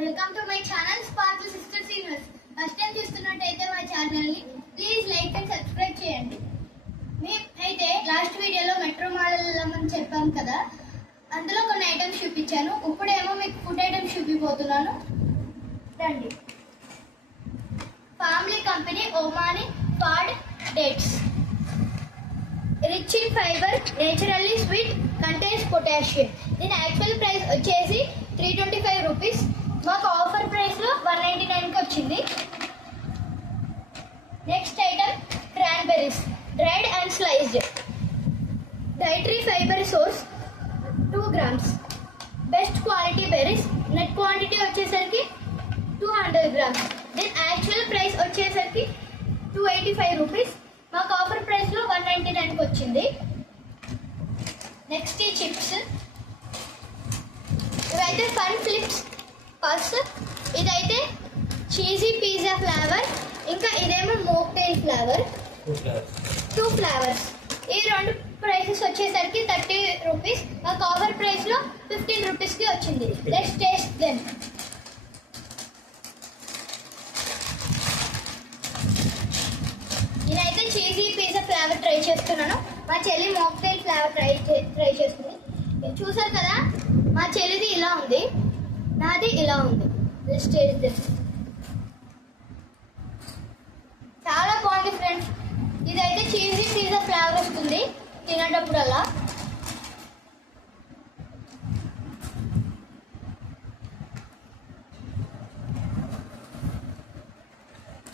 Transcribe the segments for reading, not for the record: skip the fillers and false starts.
Welcome to my channel sparkle sisters universe. First time చూస్తున్నట్టయితే మా channel ని please like and subscribe చేయండి. అయితే లాస్ట్ వీడియోలో మెట్రో మోడల్ అని చెప్పాం కదా, అందులో కొన్ని ఐటమ్స్ చూపించాను. ఇప్పుడేమో మీకు ఫుడ్ ఐటమ్స్ చూపిపోతున్నాను. రండి. Family company Omani fard dates, rich in fibre, naturally sweet, contains potassium. దీని యాక్చువల్ ప్రైస్ వచ్చేసి 325 రూపీస్. మాకు ఆఫర్ ప్రైస్ లో 199కి వచ్చింది. Next item cranberries, dried and sliced, dietary fibre source 2 grams, best quality berries. Net quantity వచ్చేసరికి 200 grams. దీని actual price వచ్చేసరికి 285 rupees. మాకు ఆఫర్ ప్రైస్ లో 199కి వచ్చింది. నెక్స్ట్ ఈ చిప్స్, ఇవైతే ఫన్ ఫ్లిప్స్ పస్, ఇదైతే చీజీ పిజ్జా ఫ్లేవర్, ఇంకా ఇదేమో మోక్టైల్ ఫ్లేవర్. 2 ఫ్లేవర్స్. ఈ రెండు ప్రైసెస్ వచ్చేసరికి 30 రూపీస్. మాకు ఆఫర్ ప్రైస్ లో 15 రూపీస్కి వచ్చింది. Let's taste them. నేనైతే చీజీ పిజ్జా ఫ్లేవర్ ట్రై చేస్తున్నాను. మా చెల్లి మోక్టైల్ ఫ్లేవర్ ట్రై చేస్తుంది. చూసారు కదా, మా చెల్లిది ఇలా ఉంది, నాది ఇలా ఉంది. Let's taste this. చాలా బాగుంది ఫ్రెండ్స్. ఇదైతే చీజీ పిజ్జా ఫ్లేవర్ వస్తుంది తినేటప్పుడల్లా.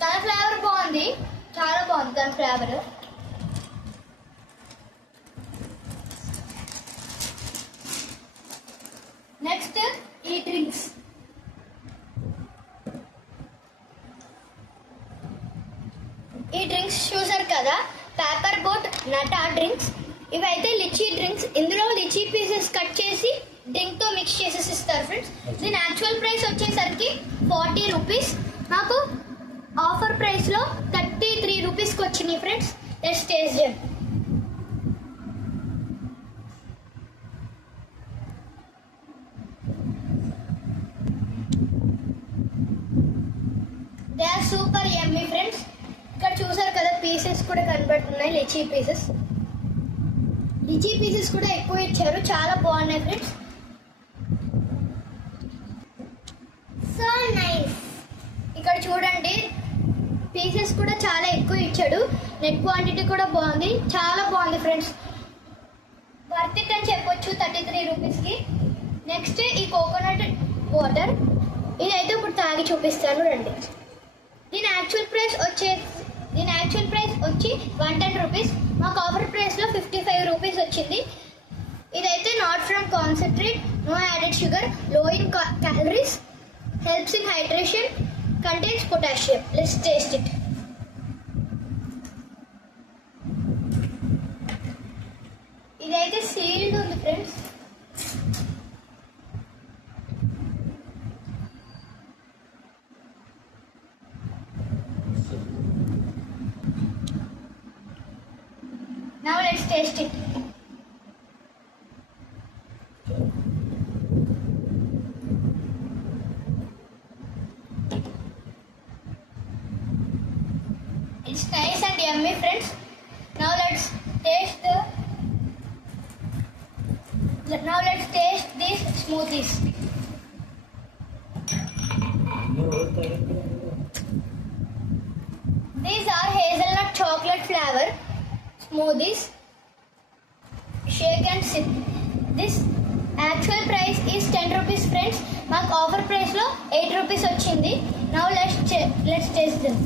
తన ఫ్లేవర్ బాగుంది, చాలా బాగుంది తన ఫ్లేవర్. నెక్స్ట్ ఈ డ్రింక్స్, ఈ డ్రింక్స్ చూసారు కదా, పేపర్ బోట్ నటా డ్రింక్స్. ఇవైతే లిచీ డ్రింక్స్. ఇందులో లిచీ పీసెస్ కట్ చేసి డ్రింక్ తో మిక్స్ చేసేసి ఇస్తారు ఫ్రెండ్స్. దీని యాక్చువల్ ప్రైస్ వచ్చేసరికి 40 రూపీస్. నాకు ఆఫర్ ప్రైస్ లో 33 రూపీస్కి వచ్చినాయి friends. Let's taste them. They are super yummy friends. ఇక్కడ చూసారు కదా, పీసెస్ కూడా కనబడుతున్నాయి, లిచీ పీసెస్. లిచీ పీసెస్ కూడా ఎక్కువ ఇచ్చారు, చాలా బాగున్నాయి ఫ్రెండ్స్. So nice. ఇక్కడ చూడండి, పీసెస్ కూడా చాలా ఎక్కువ ఇచ్చాడు. నెట్ క్వాంటిటీ కూడా బాగుంది, చాలా బాగుంది ఫ్రెండ్స్. వర్త్ ఇట్ అని చెప్పొచ్చు 33 రూపీస్కి. నెక్స్ట్ ఈ కోకోనట్ వాటర్, ఇదైతే ఇప్పుడు తాగి చూపిస్తాను రండి. దీని యాక్చువల్ ప్రైస్ వచ్చి 110 రూపీస్. మాకు ఆఫర్ ప్రైస్లో 55 రూపీస్ వచ్చింది. ఇదైతే not from concentrate, no added sugar, low in calories, helps in hydration, contains potassium. Let's taste it. ఇదైతే సీల్డ్ ఉంది friends. Now let's taste it. It's nice and yummy friends. Now let's taste these smoothies. These are hazelnut chocolate flavor smoothies. Shake and sip. This actual price is 10 rupees friends. మాకు offer price లో 8 rupees వచ్చింది. Now let's taste them.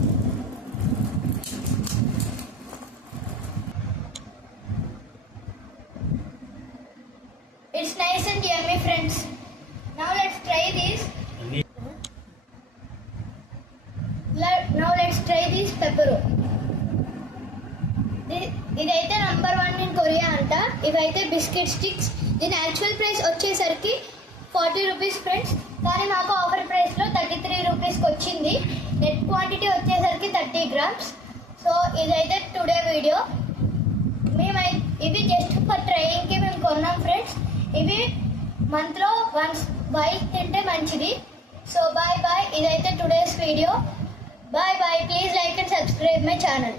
It's nice and yummy friends. Now let's try these. Now let's try these pepero. ఇదైతే number 1 in Korea అంట. ఇవైతే biscuit sticks. దీని actual price వచ్చేసరికి 40 rupees friends. కానీ మాకు ఆఫర్ ప్రైస్లో 33 రూపీస్కి వచ్చింది. నెట్ క్వాంటిటీ వచ్చేసరికి 30 grams. సో ఇదైతే టుడే వీడియో. ఇవి జస్ట్ ఫర్ ట్రైయింగ్కి మేము కొన్నాం ఫ్రెండ్స్. ఇవి మంత్లో వన్స్ బై తింటే మంచిది. సో బాయ్ బాయ్, ఇదైతే today's video. Bye bye, please like and subscribe my channel.